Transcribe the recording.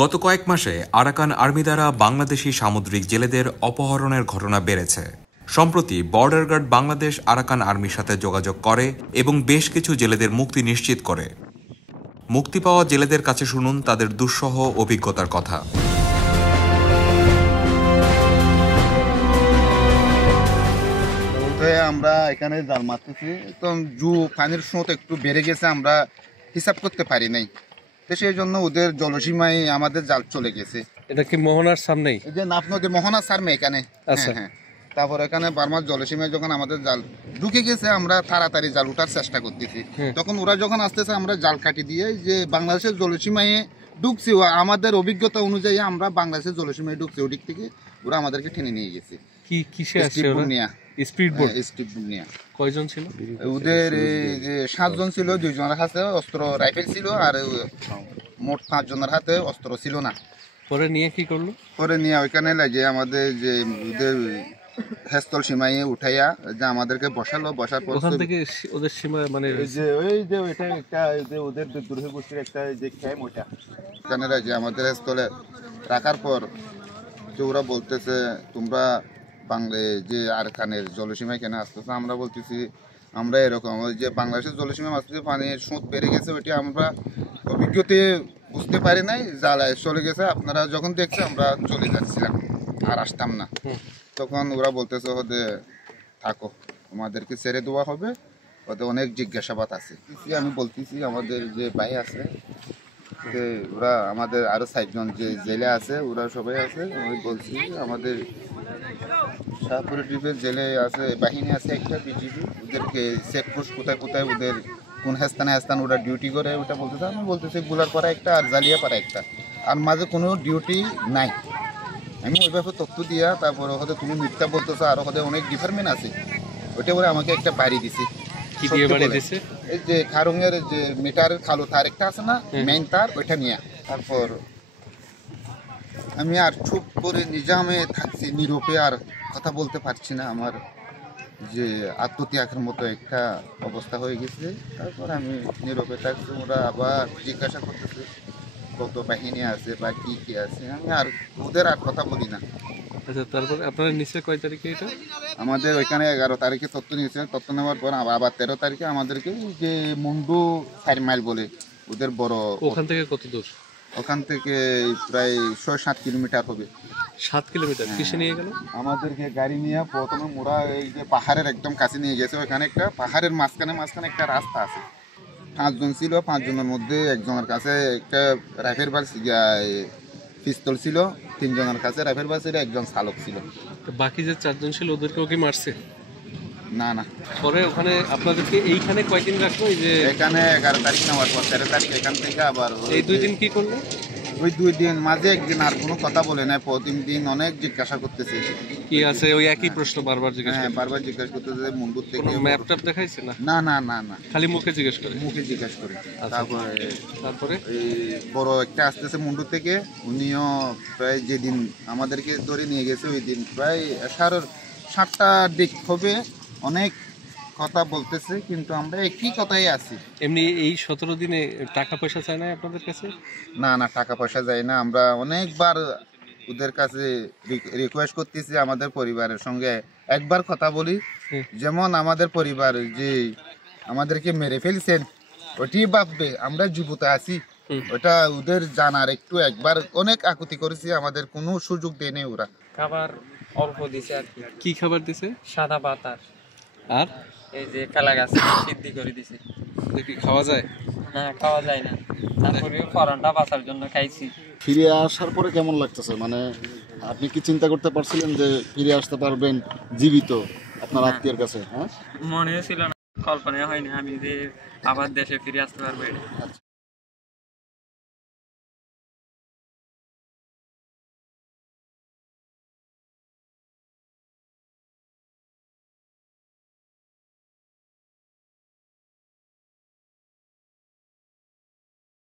গত কয়েক মাসে আরাকান আর্মি দ্বারা বাংলাদেশি সামুদ্রিক জেলেদের অপহরণের ঘটনা বেড়েছে। সম্প্রতি বর্ডার গার্ড বাংলাদেশ আরাকান আর্মির সাথে যোগাযোগ করে এবং বেশ কিছু জেলেদের মুক্তি নিশ্চিত করে। মুক্তি পাওয়া জেলেদের কাছে শুনুন তাদের দুঃসহ অভিজ্ঞতার কথা। আমরা এখানে জাল মারতেছি, তো পানির স্রোত একটু বেড়ে গেছে, আমরা হিসাব করতে পারি নাই, তো সেই জন্য ওদের জলসীমায় আমাদের জাল চলে গেছে। এটা কি মোহনার সামনেই? এই যে নাফ নদী মোহনার সামনে এখানে। হ্যাঁ, তারপর এখানে বার্মার জলসীমায় যখন আমাদের জাল ঢুকে গেছে, আমরা তাড়াতাড়ি জাল উঠার চেষ্টা করতেছি। তখন ওরা যখন আসতেছে, আমরা জাল কাটি দিয়ে যে বাংলাদেশের জলসীমায় ঢুকছি, আমাদের অভিজ্ঞতা অনুযায়ী আমরা বাংলাদেশের জলসীমায় ঢুকছি, ওদিক থেকে ওরা আমাদেরকে টেনে নিয়ে গেছে। কি কিসে আসছে ওরা? স্পিডবোট। স্পিডবোট নিয়ে। কয়জন ছিল ওদের? 7 জন ছিল, 2 জনের হাতে অস্ত্র রাইফেল ছিল, আর মোট 5 জনের হাতে অস্ত্র ছিল না। পরে নিয়ে কি করলো? পরে নিয়ে ওইখানে লাগে আমাদের যে ওদের হেস্তল সীমায় উঠাইয়া যে আমাদেরকে বসালো, বসার পর ওখান থেকে ওদের সীমা মানে যে ওই যে ওইটা একটা যে ওদের দুর্হে গোষ্ঠীর একটা যে ক্যাম্প, ওইটা ওখানে যে আমাদের হেস্তলে রাখার পর যে ওরা বলতেছে তোমরা বাংলা যে আরাকানের জলসীমায় কেন আসতেছে। আমরা বলতেছি আমরা এরকম যে বাংলাদেশের জলসীমায় আসতেছে, পানির স্রোত বেড়ে গেছে, ওইটা আমরা অভিজ্ঞতে বুঝতে পারি নাই, জ্বালায় চলে গেছে। আপনারা যখন দেখছে আমরা চলে যাচ্ছিলাম, আর আসতাম না। তখন ওরা বলতেছে ওদের থাকো, আমাদেরকে ছেড়ে দেওয়া হবে, ওদের অনেক জিজ্ঞাসাবাদ আছে। আমি বলতেছি আমাদের যে ভাই আছে, ওরা আমাদের আরো 60 জন যে জেলে আছে, ওরা সবাই আছে। আমি বলছি আমাদের শাহপুর দ্বীপের জেলে আছে, বাহিনী আছে একটা বিজিবি, ওদেরকে চেকপোস্ট কোথায় কোথায় ওদের কোন স্থানে ওরা ডিউটি করে, ওটা বলতেছে। আমি বলতেছি গুলার পাড়া একটা আর জালিয়া পাড়া একটা, আর মাঝে কোনো ডিউটি নাই। আমি ওইভাবে তথ্য দিয়া তারপরে হয়তো তুমি মিথ্যা বলতেছো, আর হয়তো অনেক ডিপার্টমেন্ট আছে, ওইটা বলে আমাকে একটা বাড়ি দিছে। কি দিয়ে বাড়ি দিছে? এই যে খারুঙের যে মিটারের খালো তার একটা আছে না, মেইন তার, ওইটা নিয়ে। তারপর আমি আর চুপ করে নিজামে থাকছি, নীরবে, আর কথা বলতে পারছি না। আমার যে আত্মত্যাগের মতো একটা অবস্থা হয়ে গেছে। তারপর আমি নীরবে থাকছি। ওরা আবার জিজ্ঞাসা করতেছে কত বাহিনী আছে বা কি কি আছে। আমি আর ওদের আর কথা বলি না। আচ্ছা, তারপরে আপনারা নিচে কয় তারিখে? এটা আমাদের ওইখানে 11 তারিখে তথ্য নিয়েছিলেন। তথ্য নেওয়ার পর আবার 13 তারিখে আমাদেরকে যে মুন্ডু 4 মাইল বলে ওদের বড়। ওখান থেকে কত দূর? ওখান থেকে প্রায় 6-7 কিলোমিটার হবে। 7 কিলোমিটার? কিসে নিয়ে গেল? আমাদেরকে গাড়ি নিয়ে প্রথমে মোড়া এই যে পাহাড়ের একদম কাছে নিয়ে গেছে। ওইখানে একটা পাহাড়ের মাঝখানে একটা রাস্তা আছে। 5 জন ছিল, 5 জনের মধ্যে একজনের কাছে একটা রাইফেল পিস্তল ছিল, 3 জনের কাছে রাইফেল ছিল, একজন চালক ছিল। বাকি যে 4 জন ছিল ওদেরকেও কি মারছে? না না। পরে ওখানে আপনাদেরকে এইখানে কয়দিন রাখলো? এই যে এখানে 11 তারিখ নেওয়ার পর 13 তারিখ এখান থেকে আবার এই 2 দিন কি করলো? ওই 2 দিন মাঝে একদিন আর কোনো কথা বলে নাই। প্রথম দিন অনেক জিজ্ঞাসা করতেছে কি আছে, ওই একই প্রশ্ন বারবার জিজ্ঞাসা। হ্যাঁ, বারবার জিজ্ঞাসা করতেছে মুন্ডুর থেকে। ম্যাপ ট্যাপ দেখাইছে না? না না না না, খালি মুখে জিজ্ঞেস করে। মুখে জিজ্ঞাসা করে। তারপরে এই বড় একটা আসতেছে মুন্ডু থেকে, উনিও প্রায় যেদিন আমাদেরকে ধরে নিয়ে গেছে ওই দিন প্রায় 7:30 দিক হবে। অনেক কথা বলতেছে, কিন্তু আমরা একই কথাই আছি। এমনি এই 17 দিনে টাকা পয়সা চায় না আপনাদের কাছে? না না, টাকা পয়সা যায় না। আমরা অনেকবার ওদের কাছে রিকোয়েস্ট করতেছি আমাদের পরিবারের সঙ্গে একবার কথা বলি। যেমন আমাদের পরিবার যে আমাদেরকে মেরে ফেলছেন, ওটি ভাববে আমরা জীবিত আছি, ওটা ওদের জানার একটু একবার অনেক আকুতি করেছি, আমাদের কোনো সুযোগ দেয়নি। ওরা খাবার অল্প দিছে আর কি খাবার দিছে? সাদা ভাত আর এই যে কালা গাছ সিদ্ধি করে দিছে। কি খাওয়া যায়? না, খাওয়া যায় না। তারপরে করোনাটা বাঁচার জন্য খাইছি। ফিরে আসার পরে কেমন লাগতেছে? মানে আপনি কি চিন্তা করতে পারছিলেন যে ফিরে আসতে পারবেন জীবিত আপনার আত্মীয়ের কাছে? হ্যাঁ, মনে ছিল না, কল্পনা হয়নি আমি যে আবার দেশে ফিরে আসতে পারবো।